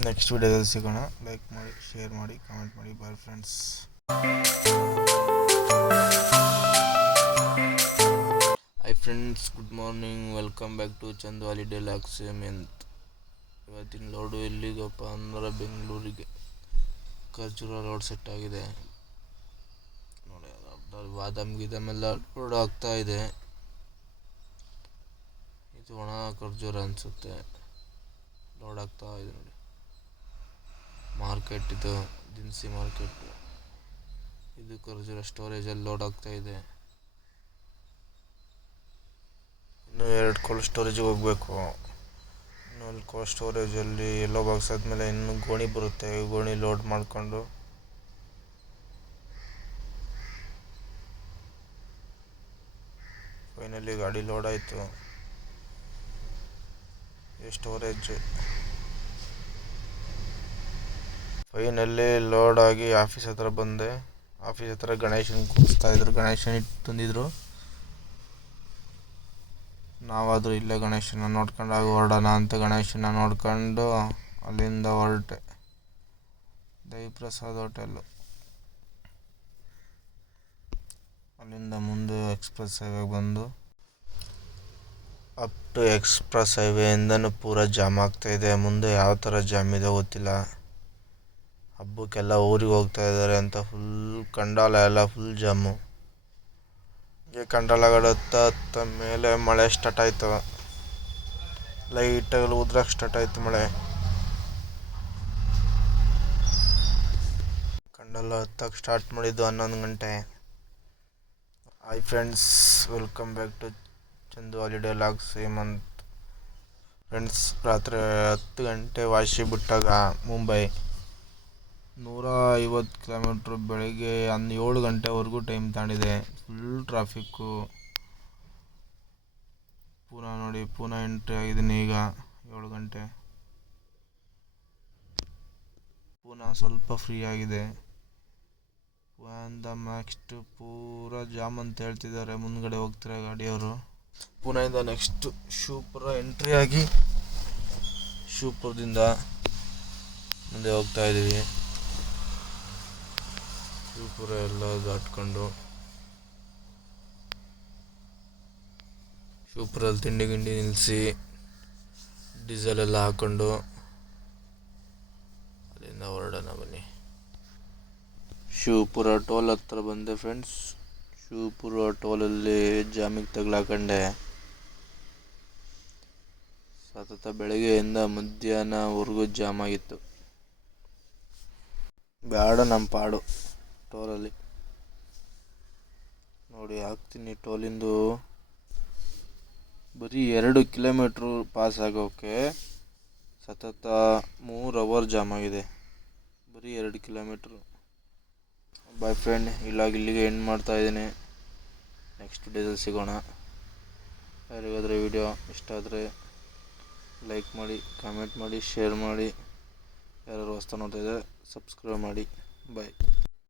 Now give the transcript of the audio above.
Next ವಿಡಿಯೋದಲ್ಲಿ ಸಿಗೋಣ. Like ಮಾಡಿ, ಶೇರ್ ಮಾಡಿ, ಕಮೆಂಟ್ ಮಾಡಿ. Bye friends. Hi friends, good morning. Welcome back to Chandu holiday logs ಅಂತ. ಇವತ್ತಿನ ಲೋಡು ಎಲ್ಲಿಗಪ್ಪ ಅಂದ್ರೆ ಬೆಂಗಳೂರಿಗೆ ಖರ್ಜೂರ ರೋಡ್ ಸೆಟ್ ಆಗಿದೆ ನೋಡಿ. ಬಾದಾಮ್ ಗಿದಾಮೆಲ್ಲ ಲೋಡ್ ಆಗ್ತಾ ಇದೆ. ಇದು ಒಣ ಖರ್ಜೂರ ಅನಿಸುತ್ತೆ, ಲೋಡ್ ಆಗ್ತಾ ಇದೆ ನೋಡಿ. ಮಾರ್ಕೆಟ್ ಇದು ದಿನಸಿ ಮಾರ್ಕೆಟ್. ಇದು ಖರ್ಜೂರ ಸ್ಟೋರೇಜಲ್ಲಿ ಲೋಡ್ ಆಗ್ತಾ ಇದೆ. ಇನ್ನು 2 ಕೋಲ್ಡ್ ಸ್ಟೋರೇಜಿಗೆ ಹೋಗಬೇಕು. ಇನ್ನು ಕೋಲ್ಡ್ ಸ್ಟೋರೇಜಲ್ಲಿ ಎಲ್ಲೋ ಬಾಕ್ಸ್ ಆದಮೇಲೆ ಇನ್ನು ಗೋಣಿ ಬರುತ್ತೆ. ಗೋಣಿ ಲೋಡ್ ಮಾಡಿಕೊಂಡು ಫೈನಲಿ ಗಾಡಿ ಲೋಡ್ ಆಯಿತು. ಸ್ಟೋರೇಜ್ ಫೈನಲ್ಲಿ ಲೋಡ್ ಆಗಿ ಆಫೀಸ್ ಹತ್ರ ಬಂದೆ. ಆಫೀಸ್ ಹತ್ರ ಗಣೇಶನ ಕೂರಿಸ್ತಾ ಇದ್ರು, ಗಣೇಶನ ಇಟ್ಟು ತಂದಿದ್ರು. ನಾವಾದರೂ ಇಲ್ಲೇ ಗಣೇಶನ ನೋಡ್ಕೊಂಡು ಹೊರಡೋಣ ಅಂತ ಗಣೇಶನ ನೋಡ್ಕೊಂಡು ಅಲ್ಲಿಂದ ಹೊರಟೆ. ದೈವಪ್ರಸಾದ್ ಹೋಟೆಲ್ಲು. ಅಲ್ಲಿಂದ ಮುಂದೆ ಎಕ್ಸ್ಪ್ರೆಸ್ ಹೈವೇಗೆ ಬಂದು ಅಪ್ ಟು ಎಕ್ಸ್ಪ್ರೆಸ್ ಹೈವೇಯಿಂದನೂ ಪೂರ ಜಾಮ್ ಆಗ್ತಾಯಿದೆ. ಮುಂದೆ ಯಾವ ಥರ ಜಾಮ್ ಇದೆ ಗೊತ್ತಿಲ್ಲ. ಹಬ್ಬಕ್ಕೆಲ್ಲ ಊರಿಗೆ ಹೋಗ್ತಾ ಇದ್ದಾರೆ ಅಂತ ಫುಲ್ ಕಂಡಾಲ ಎಲ್ಲ ಫುಲ್ ಜಾಮು. ಕಂಡಾಲಗಡೆ ಹತ್ತ ಮೇಲೆ ಮಳೆ ಸ್ಟಾರ್ಟ್ ಆಯಿತು. ಲೈಟಾಗಿ ಉದ್ರಕ್ಕೆ ಸ್ಟಾರ್ಟ್ ಆಯಿತು ಮಳೆ. ಕಂಡಾಲ ಹತ್ತಕ್ಕೆ ಸ್ಟಾರ್ಟ್ ಮಾಡಿದ್ದು 11 ಗಂಟೆ. Hi friends, welcome back to Chandu holiday logs Hemant. Friends, ರಾತ್ರಿ 10 ಗಂಟೆ ವಾಶಿ ಬಿಟ್ಟಾಗ ಮುಂಬೈ 150 ಕಿಲೋಮೀಟ್ರ್. ಬೆಳಗ್ಗೆ 7 ಗಂಟೆವರೆಗೂ ಟೈಮ್ ತಗೊಂಡಿದೆ. Full traffic. ಪೂನಾ ನೋಡಿ, ಪೂನಾ ಎಂಟ್ರಿ ಆಗಿದ್ದೀನಿ ಈಗ 7 ಗಂಟೆ. ಪೂನಾ ಸ್ವಲ್ಪ ಫ್ರೀ ಆಗಿದೆ. ಪೂನಾದಿಂದ ನೆಕ್ಸ್ಟ್ ಪೂರ ಜಾಮ್ ಅಂತ ಹೇಳ್ತಿದ್ದಾರೆ ಮುಂದ್ಗಡೆ ಹೋಗ್ತಾರೆ ಗಾಡಿಯವರು. ಪೂನಾದಿಂದ ನೆಕ್ಸ್ಟ್ ಶಿವಪುರ ಎಂಟ್ರಿ ಆಗಿ ಶಿವಪುರದಿಂದ ಮುಂದೆ ಹೋಗ್ತಾ ಇದ್ದೀವಿ. ಶಿವಪುರ ಎಲ್ಲ ದಾಟ್ಕೊಂಡು ಶಿವಪುರಲ್ಲಿ ತಿಂಡಿ ಗಿಂಡಿ ನಿಲ್ಲಿಸಿ ಡೀಸೆಲ್ ಎಲ್ಲ ಹಾಕ್ಕೊಂಡು ಅಲ್ಲಿಂದ ಹೊರಡೋಣ ಬನ್ನಿ. ಶಿವಪುರ ಟೋಲ್ ಹತ್ರ ಬಂದೆ ಫ್ರೆಂಡ್ಸ್. ಶಿವಪುರ ಟೋಲಲ್ಲಿ ಜಾಮಿಗೆ ತಗ್ಲಾಕೊಂಡೆ. ಸತತ ಬೆಳಗ್ಗೆಯಿಂದ ಮಧ್ಯಾಹ್ನವರೆಗೂ ಜಾಮ್ ಆಗಿತ್ತು. ಬೇಡ ನಮ್ಮ ಪಾಡು ಟೋಲಲ್ಲಿ ನೋಡಿ. ಹಾಕ್ತೀನಿ ಟೋಲಿಂದು. ಬರೀ 2 ಕಿಲೋಮೀಟ್ರು ಪಾಸ್ ಆಗೋಕ್ಕೆ ಸತತ 3 ಅವರ್ ಜಾಮ್ ಆಗಿದೆ. ಬರೀ 2 ಕಿಲೋಮೀಟ್ರು. ಬಾಯ್ ಫ್ರೆಂಡ್, ಇಲ್ಲಿಗೆ ಎಂಡ್ ಮಾಡ್ತಾ ಇದ್ದೀನಿ. ನೆಕ್ಸ್ಟ್ ವಿಡಿಯೋದಲ್ಲಿ ಸಿಗೋಣ. ಯಾರಿಗಾದರೆ ವಿಡಿಯೋ ಇಷ್ಟ ಆದರೆ ಲೈಕ್ ಮಾಡಿ, ಕಮೆಂಟ್ ಮಾಡಿ, ಶೇರ್ ಮಾಡಿ. ಯಾರು ಹೊಸ್ತಾ ನೋಡ್ತಾ ಇದ್ದಾರೆ ಸಬ್ಸ್ಕ್ರೈಬ್ ಮಾಡಿ. ಬಾಯ್.